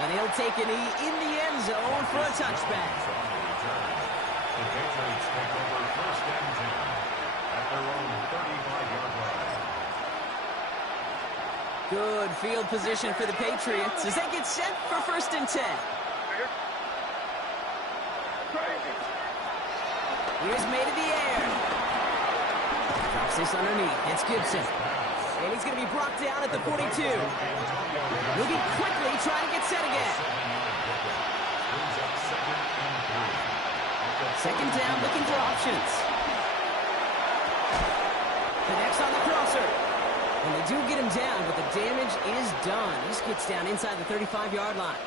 And he'll take a knee in the end zone for a touchback. The Patriots take over first and 10 at their own 35-yard line. Good field position for the Patriots as they get set for first and 10. Here's May to the air. Drops this underneath. It's Gibson. And he's going to be brought down at the 42. Moving quickly, trying to get set again. Second down, looking for options. Connects on the crosser. And they do get him down, but the damage is done. This gets down inside the 35-yard line.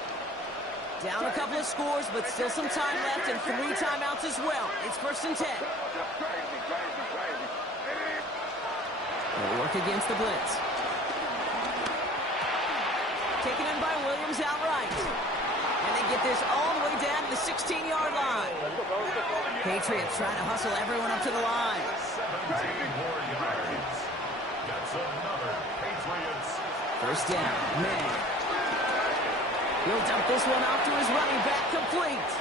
Down a couple of scores, but still some time left and 3 timeouts as well. It's 1st and 10. They'll work against the blitz. Taken in by Williams outright. And they get this all the way down to the 16-yard line. Patriots trying to hustle everyone up to the line. 17 more yards. That's another Patriots. First down, May. He'll dump this one off to his running back, complete.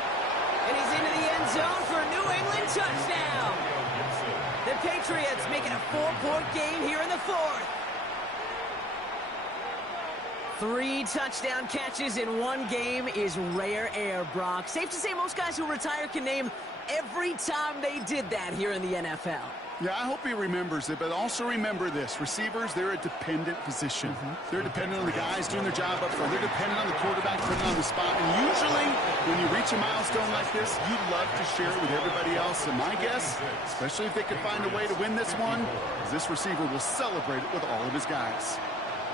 And he's into the end zone for a New England touchdown. The Patriots making a 4-point game here in the 4th. 3 touchdown catches in one game is rare air, Brock. Safe to say most guys who retire can name every time they did that here in the NFL. Yeah, I hope he remembers it, but also remember this. Receivers, they're a dependent position. They're dependent on the guys doing their job up front. They're dependent on the quarterback putting on the spot. And usually, when you reach a milestone like this, you love to share it with everybody else. And my guess, especially if they could find a way to win this one, is this receiver will celebrate it with all of his guys.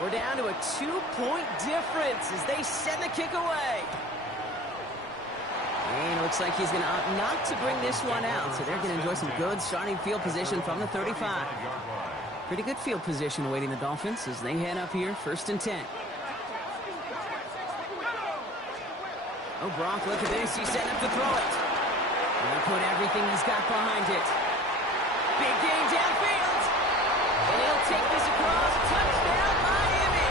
We're down to a 2-point difference as they send the kick away. And it looks like he's going to opt not to bring this one out, so they're going to enjoy some good starting field position from the 35. Pretty good field position awaiting the Dolphins as they head up here, 1st and 10. Oh, Brock, look at this. He's setting up to throw it. He'll put everything he's got behind it. Big game downfield. And he'll take this across. Touchdown, Miami.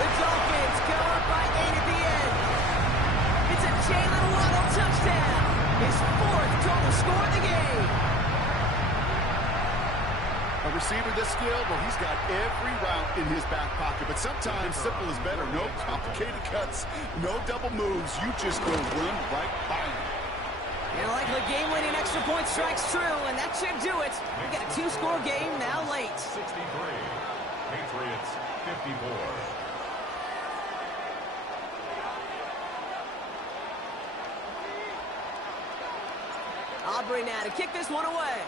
The Dolphins go up by 8 at the end. It's a Jalen Waddle touchdown. His 4th total score in the game. A receiver this skilled, well, he's got every route in his back pocket. But sometimes simple is better. No complicated cuts, no double moves. You just go run right by him. And like the game-winning extra point strikes true, and that should do it. We got a 2-score game now late. 63. Patriots 54. Aubrey now to kick this one away.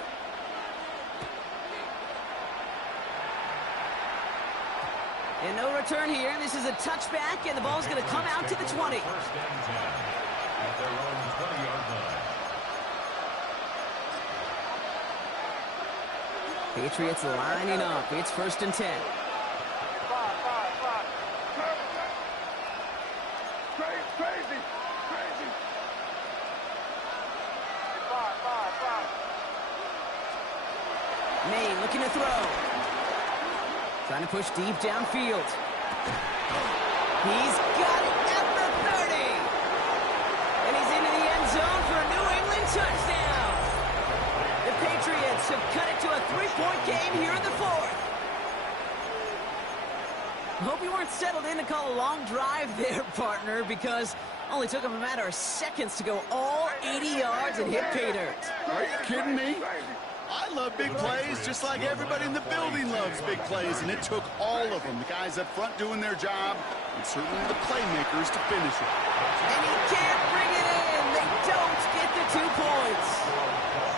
And no return here. This is a touchback, and the ball's going to come out to the 20. 1st and 10 at their own 20-yard line. Patriots lining up. It's 1st and 10. Crazy. May looking to throw. Trying to push deep downfield. He's got it at the 30. And he's into the end zone for a New England touchdown. The Patriots have cut it to a 3-point game here in the 4th. Hope you weren't settled in to call a long drive there, partner, because only took him a matter of seconds to go all 80 yards and hit pay dirt. Are you kidding me? I love big plays just like everybody in the building loves big plays, and it took all of them, the guys up front doing their job, and certainly the playmakers to finish it. And he can't bring it in. They don't get the 2 points.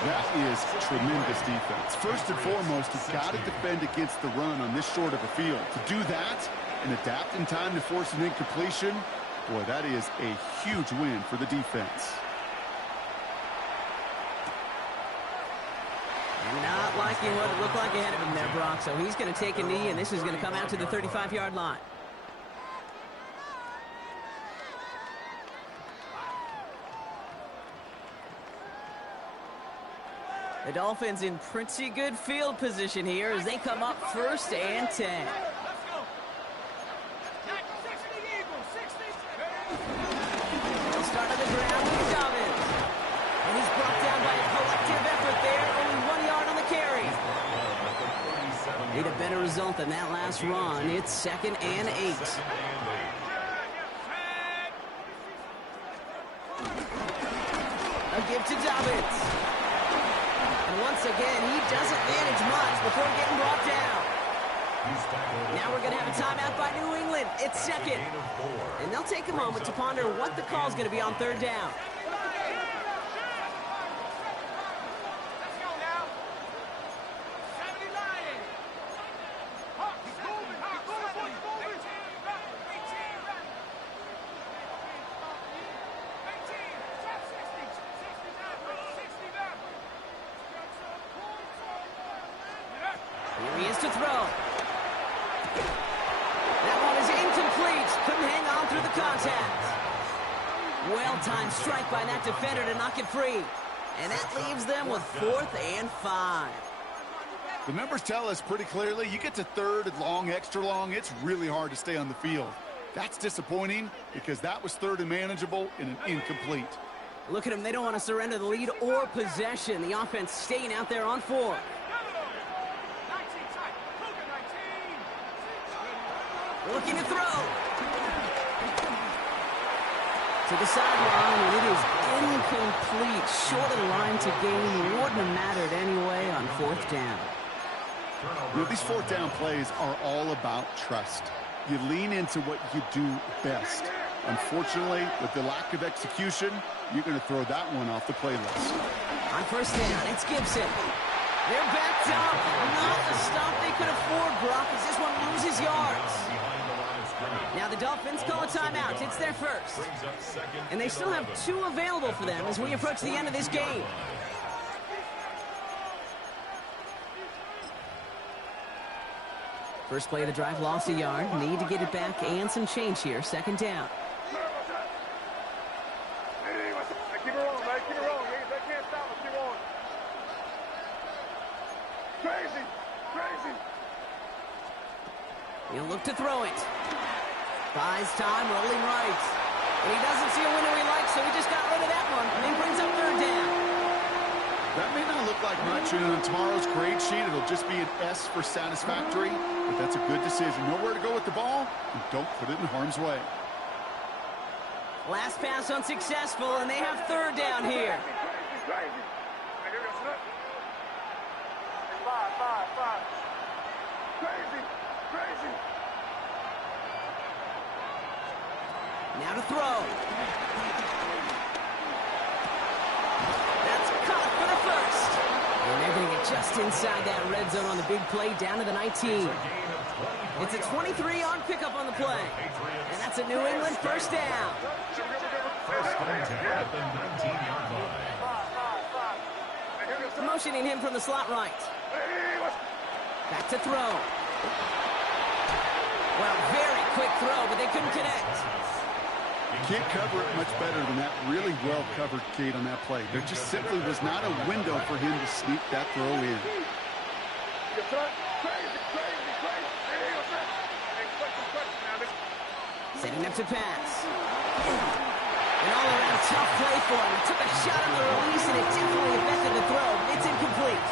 That is tremendous defense. First and foremost, you've got to defend against the run on this short of a field. To do that and adapt in time to force an incompletion, boy, that is a huge win for the defense. Not liking what it looked like ahead of him there, Brock. So he's going to take a knee, and this is going to come out to the 35-yard line. The Dolphins in pretty good field position here as they come up 1st and 10. They'll start on the ground with Dobbins. And he's brought down by a collective effort there. Only 1 yard on the carry. Need a better result than that last run. It's 2nd and 8. A give to Dobbins. And once again, he doesn't manage much before getting brought down. Now we're going to have a timeout by New England. It's second. And they'll take a moment to ponder what the call is going to be on third down. Here he is to throw. That one is incomplete. Couldn't hang on through the contact. Well-timed strike by that defender to knock it free. And that leaves them with 4th and 5. The numbers tell us pretty clearly, you get to third and long, extra long, it's really hard to stay on the field. That's disappointing because that was third and manageable and an incomplete. Look at them. They don't want to surrender the lead or possession. The offense staying out there on 4. Looking to throw. To the sideline, and it is incomplete. Short of the line to gain. Wouldn't have mattered anyway on 4th down. You know, these 4th down plays are all about trust. You lean into what you do best. Unfortunately, with the lack of execution, you're going to throw that one off the playlist. On 1st down, it's Gibson. They're backed up. Not the stop they could afford, Brock, as this one loses yards. Now the Dolphins call a timeout. It's their first. And they still have 2 available for them as we approach the end of this game. First play of the drive, lost a yard. Need to get it back and some change here. 2nd down. Hey, keep it rolling, man. Keep it rolling. They can't stop us. Keep on. Crazy. Crazy. He'll look to throw it. Buys time, rolling right. And he doesn't see a window he likes, so he just got rid of that one. And he brings up 3rd down. That may not look like much, and on tomorrow's grade sheet, it'll just be an S for satisfactory, but that's a good decision. Know where to go with the ball, and don't put it in harm's way. Last pass unsuccessful, and they have 3rd down here. Crazy. Hey, here we go. Snap. 5. Crazy. Crazy. Now to throw. That's caught for the first. And they're going to get just inside that red zone on the big play down to the 19. It's a 23-yard pickup on the play. And that's a New England 1st down. First contact at the 19-yard line. Motioning him from the slot right. Back to throw. Well, very quick throw, but they couldn't connect. You can't cover it much better than that really well-covered Kate on that play. There just simply was not a window for him to sneak that throw in. Setting up to pass. An all-around tough play for him. He took a shot on the release, and it definitely affected the throw. It's incomplete.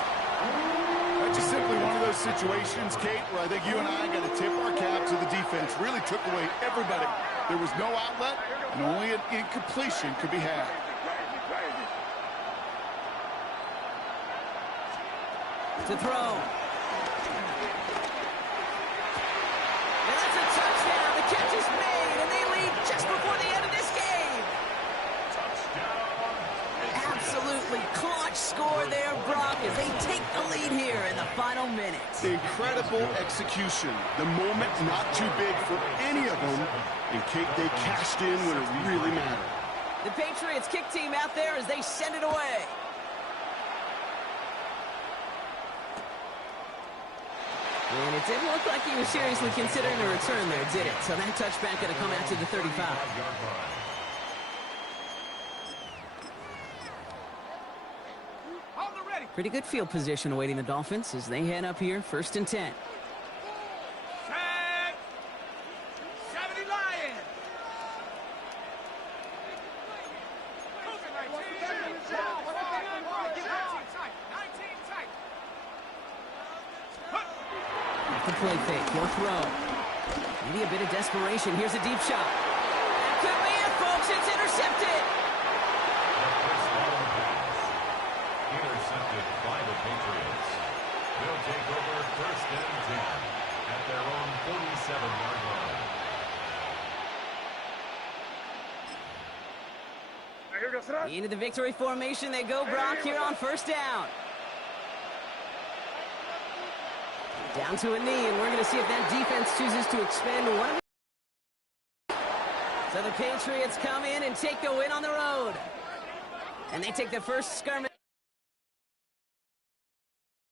That's just simply one of those situations, Kate, where I think you and I got to tip our cap to the defense. Really took away everybody. There was no outlet, and only an incompletion could be had. To throw. And that's a touchdown. The catch is made, and they lead just before the end of this game. Absolutely clutch score there, Brock, as they take the lead here in the final minutes. Incredible execution. The moment not too big for any of them. And Kate, they cashed in when it really mattered. The Patriots kick team out there as they send it away. And it didn't look like he was seriously considering a return there, did it? So that touchback going to come out to the 35. Pretty good field position awaiting the Dolphins as they head up here, 1st and 10. The play fake, he'll throw. Maybe a bit of desperation. Here's a deep shot. That could be it, folks. It's intercepted. Intercepted by the Patriots. They'll take over first and 10 at their own 47-yard line. Here goes it. Into the victory formation they go, Brock, here on first down. Down to a knee, and we're going to see if that defense chooses to expand to one of the... So the Patriots come in and take the win on the road. And they take the first skirmish.